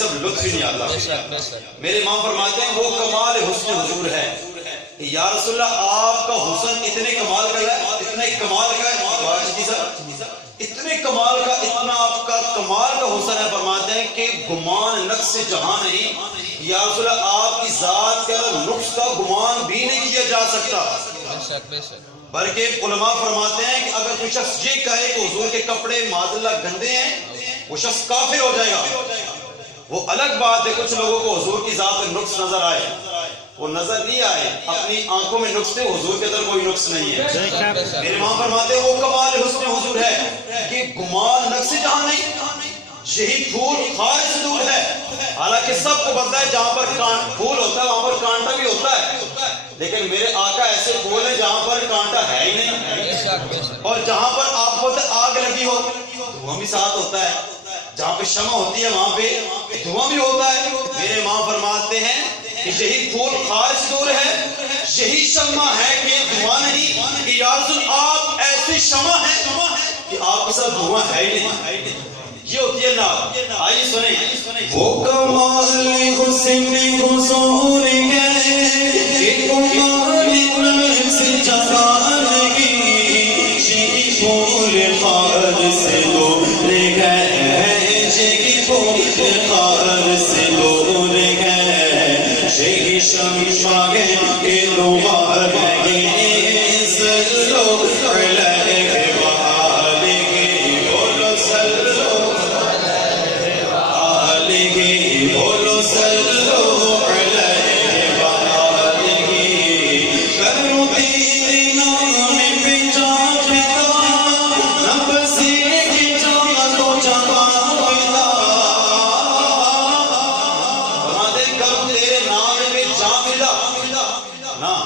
غضب لطف ہی نہیں آتا. میرے امام فرماتے ہیں وہ کمال حسن حضور ہے. یا رسول اللہ آپ کا حسن اتنے کمال کا ہے، اتنے کمال کا ہے، اتنے کمال کا، اتنا آپ کا کمال کا حسن ہے. فرماتے ہیں کہ گمان نقص جہاں نہیں. یا رسول اللہ آپ کی ذات کے نقص کا گمان بھی نہیں کیا جا سکتا. بلکہ علماء فرماتے ہیں کہ اگر کوئی شخص یہ کہے کہ حضور کے کپڑے معاذ اللہ گندے ہیں، وہ شخص کافر ہو جائے گا. وہ الگ بات ہے کچھ لوگوں کو حضور کی ذات میں نقص نظر آئے، وہ نظر نہیں آئے، اپنی آنکھوں میں نقص تھے، حضور کے اندر کوئی نقص نہیں ہے. میرے امام فرماتے ہیں وہ کمال حسن حضور ہے کہ گمان نقص جہاں نہیں، یہی پھول خار سے دور ہے. حالانکہ سب کو پتہ ہے جہاں پر پھول ہوتا ہے وہاں پر کانٹا بھی ہوتا ہے، لیکن میرے آقا ایسے پھول ہیں جہاں پر کانٹا ہے ہی نہیں. اور جہاں پر آپ کو آگ لگی ہو دھواں بھی ساتھ ہوتا ہے، جہاں پہ شمع ہوتی ہے وہاں پہ دھواں بھی ہوتا ہے. میرے امام فرماتے ہیں کہ یہی پھول خار سے دور ہے، یہی شمع ہے کہ دھواں نہیں. کہ یا رسول آپ ایسی شمع ہیں کہ آپ کے ساتھ دھواں ہے ہی نہیں. یہ ہوتی ہے نعت. آئیے سنیں. وہ کمال حسن حضور ہے کہ کمال نفس جہان کی، یہی پھول خار سے دور ہے، یہی پھول خار سے دور ہے، یہی شمع ہے کہ دعا رہے. صلو علیہ وآلہ، بولو صلو بولو صلو علیہ وآلہ. کرو تیرے نام پہ جان فدا، نفس کی جان تو جہاں فدا. فرماتے ہیں کرو تیرے نام پہ جان فدا،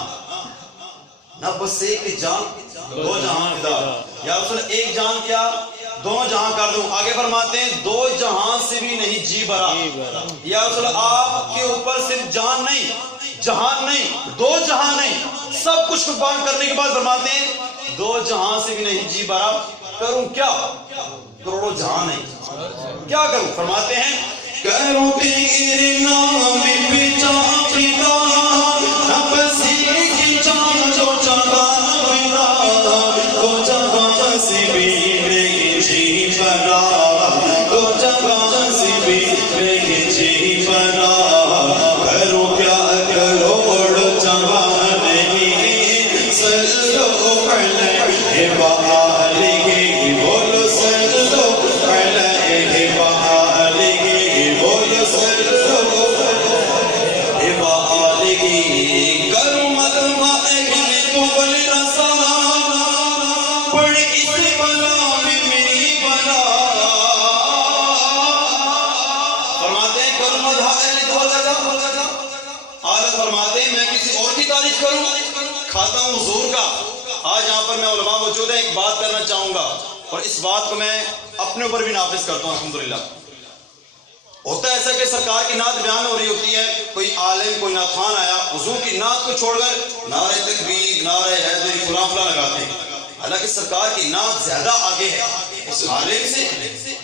نفس کی جان دو جہاں فدا. یا رسول ایک جان کیا دونوں جہاں کر دوں. آگے فرماتے ہیں دو جہاں سے بھی نہیں جی بھرا. یا رسول آپ کے اوپر صرف جان نہیں، جہان نہیں، دو جہاں نہیں، سب کچھ قربان کرنے کے بعد فرماتے ہیں دو جہاں سے بھی نہیں جی بھرا. کروں کیا کروڑوں جہاں نہیں، کیا کروں. فرماتے ہیں کروں تیرے نام پہ جان فدا، نفس کی جان جو جہاں فدا، تو جہاں سے بھی جی بنا، تو جگہ سے بھی نہیں جی بنا. کرو کیا کروڑ جہاں نہیں. صلو علیہ وآلہ، بولو صلو علیہ وآلہ، بولو صلو علیہ وآلہ. کرو ملمہ اہل قبل رسا، پڑھ اس بلا میں میری بلا. فرماتے ہیں کرو مدح اہل قبل، حالت فرماتے ہیں میں کسی اور کی تعریف کروں، کھاتا ہوں حضور کا. آج یہاں پر میں علماء موجود ہیں، ایک بات کرنا چاہوں گا اور اس بات کو میں اپنے اوپر بھی نافذ کرتا ہوں. الحمدللہ ہوتا ہے ایسا کہ سرکار کی نعت بیان ہو رہی ہوتی ہے، کوئی عالم کوئی نعت خوان آیا حضور کی نعت کو چھوڑ کر نعرہ تکبیر نعرہ حیدری فلاں فلاں لگاتے ہیں. حالانکہ سرکار کی نعت زیادہ آگے ہے اس عالم سے،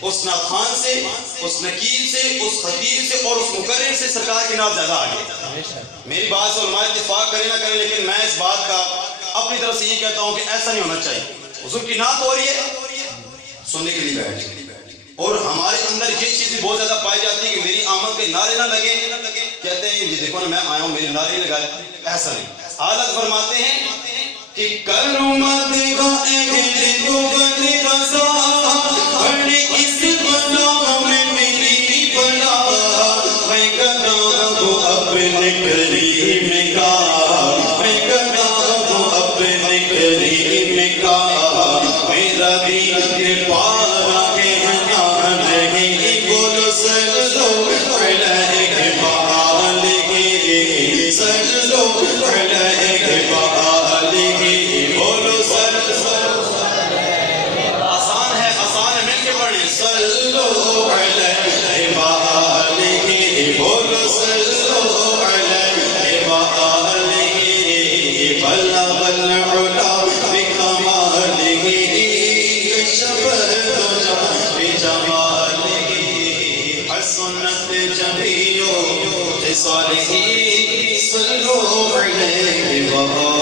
اس نعت خوان سے، اس نقیل سے، اس خطیب سے اور اس مقرر سے. سرکار کی نعت زیادہ آگے ہے. میری بات سے علماء اتفاق کریں نہ کریں، لیکن میں اس بات کا اپنی طرف سے یہ کہتا ہوں کہ ایسا نہیں ہونا چاہیے. حضور کی نعت ہو رہی ہے سننے کے لیے بیٹھ، اور ہمارے اندر یہ چیز بہت زیادہ پائی جاتی ہے کہ میری آمد کے نعرے نہ لگے. کہتے ہیں یہ دیکھو نا میں آیا ہوں میرے نعرے لگائے، ایسا نہیں. حالت فرماتے ہیں کہ کرو مدح اہل قبل رسا، پڑھ اس بلا میں میری بلا. میں گدا ہوں اپنے کریم کا، میں گدا ہوں اپنے کریم کا. میرا دین کے پارا کے نام نہیں، بولو صلو علیہ وآلہ، صلو علیہ وآلہ، بولو صلو. آسان ہے مل کے پڑھیں. آلہ صلو علیہ وآلہ